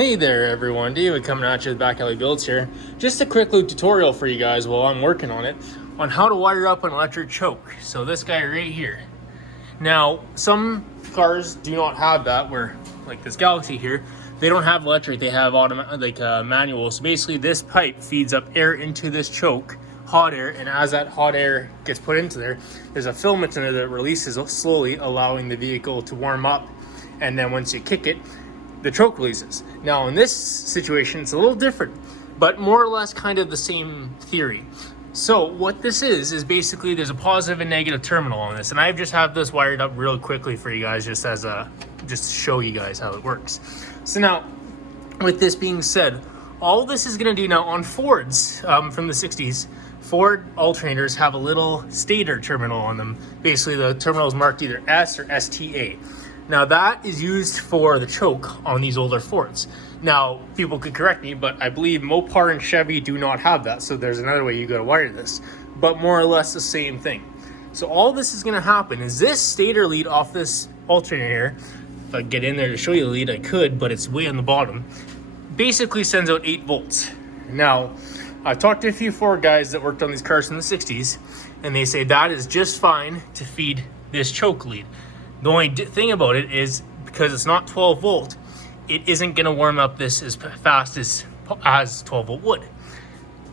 Hey there everyone, David coming at you with Back Alley Builds here. Just a quick little tutorial for you guys while I'm working on it on how to wire up an electric choke. So this guy right here. Now, some cars do not have that, where like this Galaxy here, they don't have electric, they have automatic, manual. So basically this pipe feeds up air into this choke, hot air, and as that hot air gets put into there, there's a filament in there that releases slowly, allowing the vehicle to warm up, and then once you kick it, the choke releases. Now in this situation, it's a little different, but more or less kind of the same theory. So what this is basically there's a positive and negative terminal on this, and I just have this wired up real quickly for you guys just to show you guys how it works. So now, with this being said, all this is gonna do now on Fords from the 60s, Ford alternators have a little stator terminal on them. Basically the terminal is marked either S or STA. Now that is used for the choke on these older Fords. Now, people could correct me, but I believe Mopar and Chevy do not have that. So there's another way you gotta wire this, but more or less the same thing. So all this is gonna happen is this stator lead off this alternator here, if I get in there to show you the lead, I could, but it's way on the bottom, basically sends out 8 volts. Now, I've talked to a few Ford guys that worked on these cars in the 60s, and they say that is just fine to feed this choke lead. The only thing about it is because it's not 12 volt, it isn't gonna warm up this as fast as 12 volt would.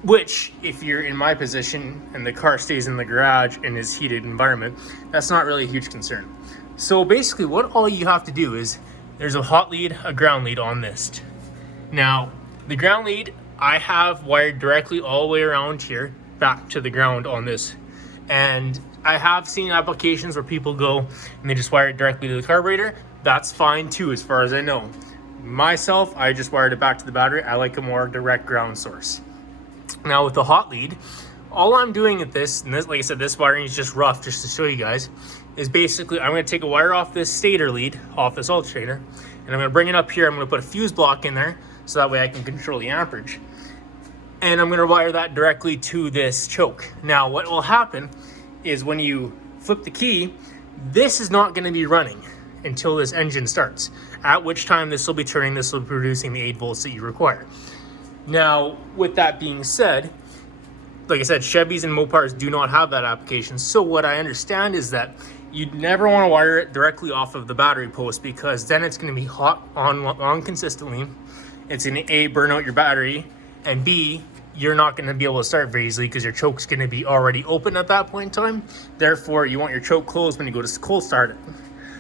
Which, if you're in my position and the car stays in the garage in this heated environment, that's not really a huge concern. So basically what all you have to do is, there's a hot lead, a ground lead on this. Now, the ground lead, I have wired directly all the way around here, back to the ground on this. And I have seen applications where people go and they just wire it directly to the carburetor. That's fine too, as far as I know. Myself, I just wired it back to the battery. I like a more direct ground source. Now with the hot lead, all I'm doing at this, and this, like I said, this wiring is just rough, just to show you guys, is basically I'm gonna take a wire off this stator lead, off this alternator, and I'm gonna bring it up here. I'm gonna put a fuse block in there, so that way I can control the amperage. And I'm gonna wire that directly to this choke. Now what will happen is when you flip the key, this is not gonna be running until this engine starts, at which time this will be turning, this will be producing the 8 volts that you require. Now, with that being said, like I said, Chevys and Mopars do not have that application. So what I understand is that you'd never wanna wire it directly off of the battery post, because then it's gonna be hot on consistently. It's gonna A, burn out your battery, and B, you're not going to be able to start very easily because your choke's going to be already open at that point in time. Therefore, you want your choke closed when you go to cold start it.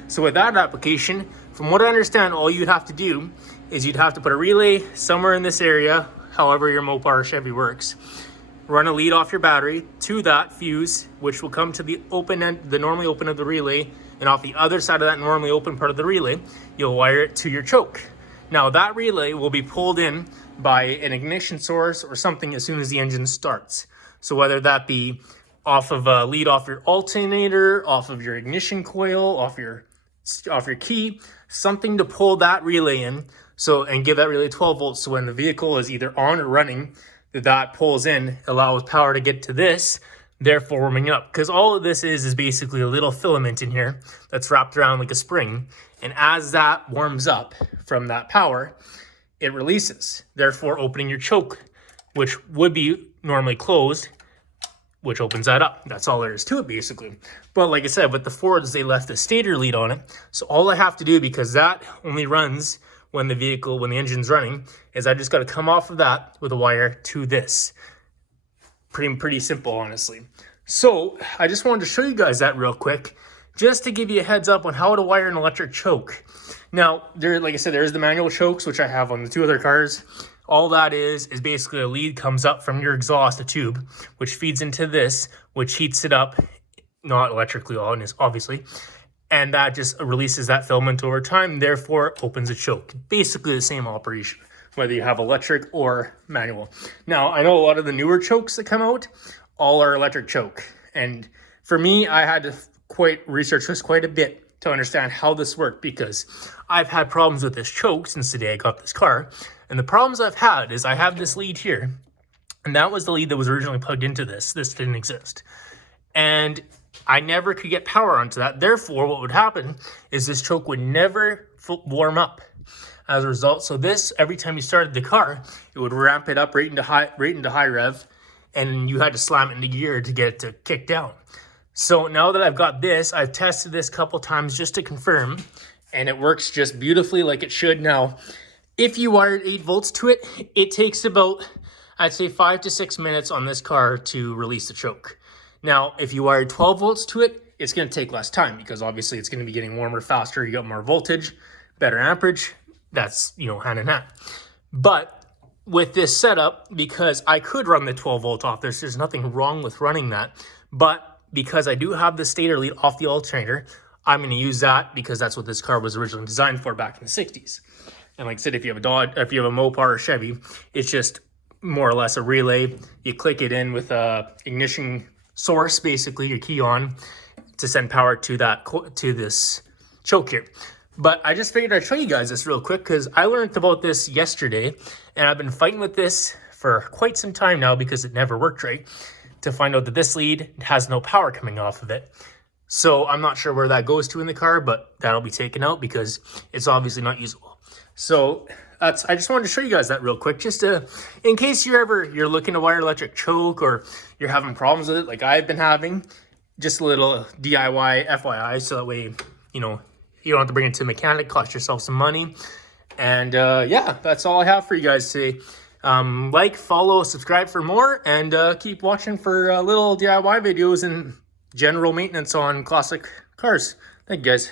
So with that application, from what I understand, all you'd have to do is you'd have to put a relay somewhere in this area, however your Mopar or Chevy works, run a lead off your battery to that fuse, which will come to the open end, the normally open of the relay, and off the other side of that normally open part of the relay, you'll wire it to your choke. Now that relay will be pulled in by an ignition source or something as soon as the engine starts. So whether that be off of a lead off your alternator, off of your ignition coil, off your key, something to pull that relay in, so and give that relay 12 volts, so when the vehicle is either on or running, that pulls in, allows power to get to this, therefore warming it up. Because all of this is basically a little filament in here that's wrapped around like a spring, and as that warms up from that power, it releases, therefore opening your choke, which would be normally closed, which opens that up. That's all there is to it, basically. But like I said, with the Fords, they left the stator lead on it. So all I have to do, because that only runs when the engine's running, is I just got to come off of that with a wire to this. Pretty simple, honestly. So I just wanted to show you guys that real quick, just to give you a heads up on how to wire an electric choke. Now, like I said, there's the manual chokes, which I have on the 2 other cars. All that is basically a lead comes up from your exhaust, a tube, which feeds into this, which heats it up, not electrically obviously, and that just releases that filament over time, therefore opens a choke. Basically the same operation, whether you have electric or manual. Now, I know a lot of the newer chokes that come out, all are electric choke. And for me, I had to research this quite a bit to understand how this worked, because I've had problems with this choke since the day I got this car. And the problems I've had is I have this lead here, and that was the lead that was originally plugged into this. This didn't exist. And I never could get power onto that. Therefore, what would happen is this choke would never warm up. as a result. So this, every time you started the car, it would ramp it up right into high rev, and you had to slam it into gear to get it to kick down. So now that I've got this, I've tested this a couple times just to confirm, and it works just beautifully like it should. Now, if you wired 8 volts to it, it takes about, I'd say 5 to 6 minutes on this car to release the choke. Now, if you wired 12 volts to it, it's going to take less time because obviously it's going to be getting warmer faster. You got more voltage, better amperage. That's, you know, hand in hand. But with this setup, because I could run the 12 volt off, there's nothing wrong with running that. But because I do have the stator lead off the alternator, I'm going to use that because that's what this car was originally designed for back in the 60s. And like I said, if you have a Dodge, if you have a Mopar or Chevy, it's just more or less a relay. You click it in with a ignition source, basically your key on, to send power to this choke here. But I just figured I'd show you guys this real quick because I learned about this yesterday, and I've been fighting with this for quite some time now because it never worked right, to find out that this lead has no power coming off of it. So I'm not sure where that goes to in the car, but that'll be taken out because it's obviously not usable. So I just wanted to show you guys that real quick, just to, in case you're looking to wire electric choke or you're having problems with it like I've been having. Just a little DIY FYI, so that way, you know, you don't have to bring it to a mechanic, cost yourself some money. And yeah, that's all I have for you guys today. Like, follow, subscribe for more, and keep watching for little DIY videos and general maintenance on classic cars. Thank you guys.